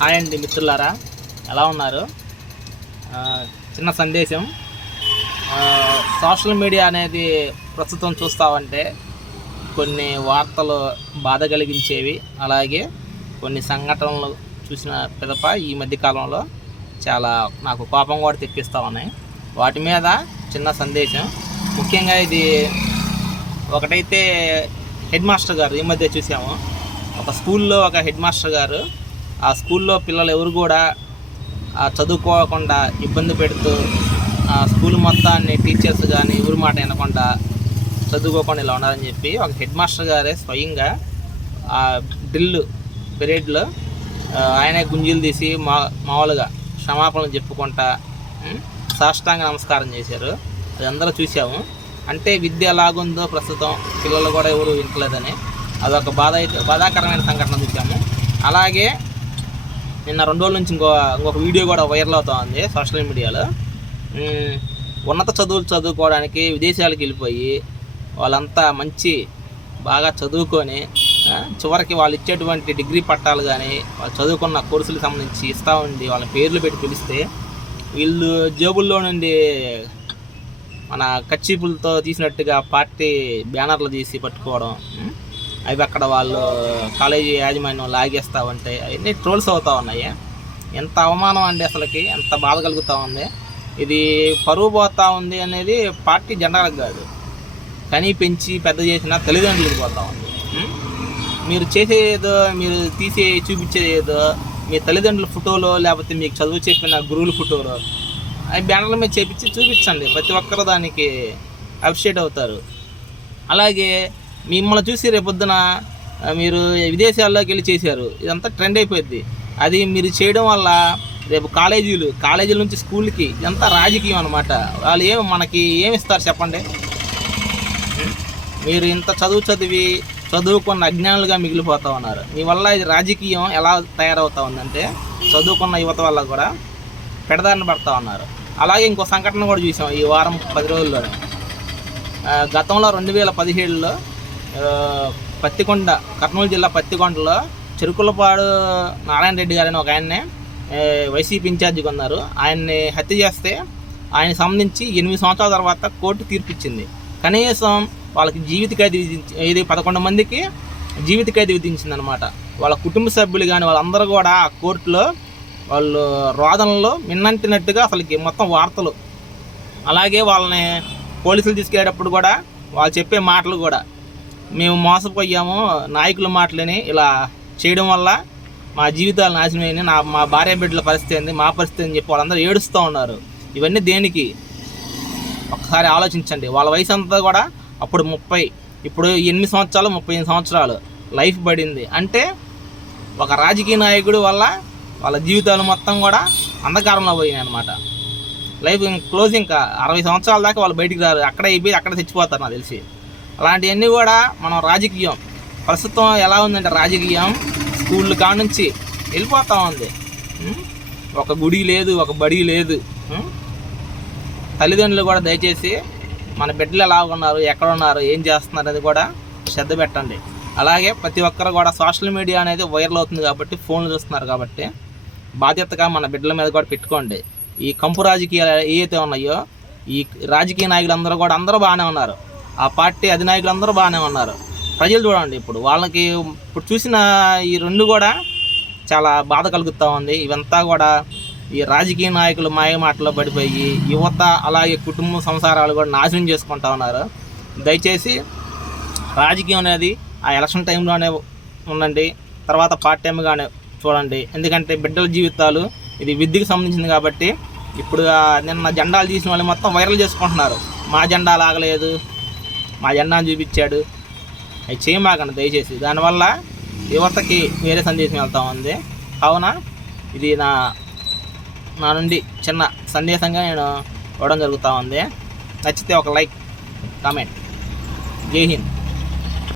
Hi అండి మిత్రులారా. ఎలా ఉన్నారు? చిన్న సందేశం. సోషల్ మీడియా అనేది ప్రస్తుతం చూస్తామంటే కొన్ని వార్తలు బాధ కలిగించేవి అలాగే కొన్ని సంఘటనలు చూసిన పిదప ఈ మధ్యకాలంలో చాలా నాకు కోపం కూడా తెప్పిస్తూ ఉన్నాయి. వాటి మీద చిన్న సందేశం. ముఖ్యంగా ఇది ఒకటైతే హెడ్ మాస్టర్ గారు ఈ మధ్య చూసాము. ఒక స్కూల్లో ఒక హెడ్ మాస్టర్ గారు ఆ స్కూల్లో పిల్లలు ఎవరు కూడా చదువుకోకుండా ఇబ్బంది పెడుతూ ఆ స్కూల్ మొత్తాన్ని టీచర్స్ కానీ ఎవరి మాట వినకుండా చదువుకోకుండా ఇలా ఉన్నారని చెప్పి ఒక హెడ్ మాస్టర్ గారే స్వయంగా ఆ డ్రిల్ పీరియడ్లో ఆయనే గుంజీలు తీసి మా మామూలుగా క్షమాపణలు చెప్పుకుంటా సాష్టాంగ నమస్కారం చేశారు. అది అందరూ చూసాము అంటే విద్య ఎలాగుందో ప్రస్తుతం పిల్లలు కూడా ఎవరు వింటలేదని అదొక బాధ అయితే బాధాకరమైన సంఘటన చూసాము అలాగే నిన్న రెండు రోజుల నుంచి ఇంకో ఇంకొక వీడియో కూడా వైరల్ అవుతా ఉంది సోషల్ మీడియాలో ఉన్నత చదువులు చదువుకోవడానికి విదేశాలకు వెళ్ళిపోయి వాళ్ళంతా మంచి బాగా చదువుకొని చివరికి వాళ్ళు ఇచ్చేటువంటి డిగ్రీ పట్టాలు కానీ వాళ్ళు చదువుకున్న కోర్సులకు సంబంధించి ఇస్తూ ఉండి వాళ్ళ పేర్లు పెట్టి పిలిస్తే వీళ్ళు జేబుల్లో నుండి మన కచ్చిపులతో తీసినట్టుగా పార్టీ బ్యానర్లు తీసి పట్టుకోవడం అవి అక్కడ వాళ్ళు కాలేజీ యాజమాన్యం లాగేస్తూ ఉంటే అవన్నీ ట్రోల్స్ అవుతూ ఉన్నాయి. ఎంత అవమానం అండి అసలుకి ఎంత బాధ కలుగుతూ ఉంది. ఇది పరువు పోతా ఉంది అనేది పార్టీ జెండాలకు కాదు. కనీ పెంచి పెద్ద చేసిన తల్లిదండ్రులకు పోతా ఉంది. మీరు చేసేదో మీరు తీసే చూపించేది ఏదో మీ తల్లిదండ్రుల ఫోటోలో లేకపోతే మీకు చదువు చెప్పిన గురువుల ఫోటోలో అవి బ్యానర్ల మీద చేపించి చూపించండి. ప్రతి ఒక్కరు దానికి అప్రిషియేట్ అవుతారు. అలాగే మిమ్మల్ని చూసి రేపొద్దున మీరు విదేశాల్లోకి వెళ్ళి చేశారు. ఇదంతా ట్రెండ్ అయిపోయింది. అది మీరు చేయడం వల్ల రేపు కాలేజీలు కాలేజీల నుంచి స్కూల్కి ఇదంతా రాజకీయం అనమాట వాళ్ళు ఏం మనకి ఏమి ఇస్తారు చెప్పండి? మీరు ఇంత చదువు చదివి చదువుకున్న అజ్ఞానులుగా మిగిలిపోతా ఉన్నారు. మీ వల్ల ఇది రాజకీయం ఎలా తయారవుతా ఉందంటే చదువుకున్న యువత వల్ల కూడా పెడదారిన పడతా ఉన్నారు. అలాగే ఇంకో సంఘటన కూడా చూసాం ఈ వారం పది రోజుల్లో గతంలో రెండు వేల పదిహేడులో పత్తికొండ కర్నూలు జిల్లా పత్తికొండలో చెరుకులపాడు నారాయణ రెడ్డి గారని ఒక ఆయన్నే వైసీపీ ఇన్ఛార్జిగా ఉన్నారు ఆయన్ని హత్య చేస్తే ఆయన సంబంధించి ఎనిమిది సంవత్సరాల తర్వాత కోర్టు తీర్పిచ్చింది. కనీసం వాళ్ళకి జీవిత ఖైదు విధించి ఇది పదకొండు మందికి జీవిత ఖైదు విధించింది అనమాట వాళ్ళ కుటుంబ సభ్యులు కానీ వాళ్ళందరూ కూడా ఆ కోర్టులో వాళ్ళు రోదనలో మిన్నంటినట్టుగా అసలుకి మొత్తం వార్తలు. అలాగే వాళ్ళని పోలీసులు తీసుకెళ్ళేటప్పుడు కూడా వాళ్ళు చెప్పే మాటలు కూడా మేము మోసపోయాము నాయకుల మాటలని ఇలా చేయడం వల్ల మా జీవితాలు నాశనమైంది నా మా భార్య బిడ్డల పరిస్థితి ఏంది మా పరిస్థితి అని చెప్పి వాళ్ళందరూ ఏడుస్తూ ఉన్నారు. ఇవన్నీ దేనికి? ఒకసారి ఆలోచించండి. వాళ్ళ వయసు అంతా కూడా అప్పుడు ముప్పై ఇప్పుడు ఎనిమిది సంవత్సరాలు ముప్పై ఎనిమిది సంవత్సరాలు లైఫ్ పడింది. అంటే ఒక రాజకీయ నాయకుడు వల్ల వాళ్ళ జీవితాలు మొత్తం కూడా అంధకారంలో పోయినాయి అనమాట లైఫ్ క్లోజ్ ఇంకా అరవై సంవత్సరాల దాకా వాళ్ళు బయటికి రారు. అక్కడే అయిపోయి అక్కడ చచ్చిపోతారు నాకు తెలిసి. అలాంటివన్నీ కూడా మనం రాజకీయం. ప్రస్తుతం ఎలా ఉందంటే రాజకీయం స్కూళ్ళు కాడ నుంచి వెళ్ళిపోతూ ఉంది. ఒక గుడి లేదు ఒక బడి లేదు. తల్లిదండ్రులు కూడా దయచేసి మన బిడ్డలు ఎలా ఉన్నారు ఎక్కడ ఉన్నారు ఏం చేస్తున్నారు అనేది కూడా శ్రద్ధ పెట్టండి. అలాగే ప్రతి ఒక్కరు కూడా సోషల్ మీడియా అనేది వైరల్ అవుతుంది కాబట్టి ఫోన్లు చూస్తున్నారు కాబట్టి బాధ్యతగా మన బిడ్డల మీద కూడా పెట్టుకోండి. ఈ కంపు రాజకీయాలు ఏవైతే ఉన్నాయో ఈ రాజకీయ నాయకులందరూ కూడా అందరూ బాగానే ఉన్నారు. ఆ పార్టీ అధినాయకులు అందరూ బాగానే ఉన్నారు. ప్రజలు చూడండి ఇప్పుడు వాళ్ళకి ఇప్పుడు చూసిన ఈ రెండు కూడా చాలా బాధ కలుగుతూ ఉంది. ఇవంతా కూడా ఈ రాజకీయ నాయకులు మాయ మాటలో పడిపోయి యువత అలాగే కుటుంబ సంసారాలు కూడా నాశనం చేసుకుంటా ఉన్నారు. దయచేసి రాజకీయం అనేది ఆ ఎలక్షన్ టైంలోనే ఉండండి తర్వాత పార్ట్ టైంగానే చూడండి. ఎందుకంటే బిడ్డల జీవితాలు ఇది విద్యకు సంబంధించింది కాబట్టి ఇప్పుడు నిన్న జెండాలు తీసిన వాళ్ళు మొత్తం వైరల్ చేసుకుంటున్నారు. మా జెండా లాగలేదు మా జెండాను చూపించాడు. అవి చేయమాకండి దయచేసి. దానివల్ల యువతకి వేరే సందేశం వెళ్తా ఉంది. కావున ఇది నా నా నుండి చిన్న సందేశంగా నేను ఇవ్వడం జరుగుతూ ఉంది. నచ్చితే ఒక లైక్ కామెంట్. జై హింద్.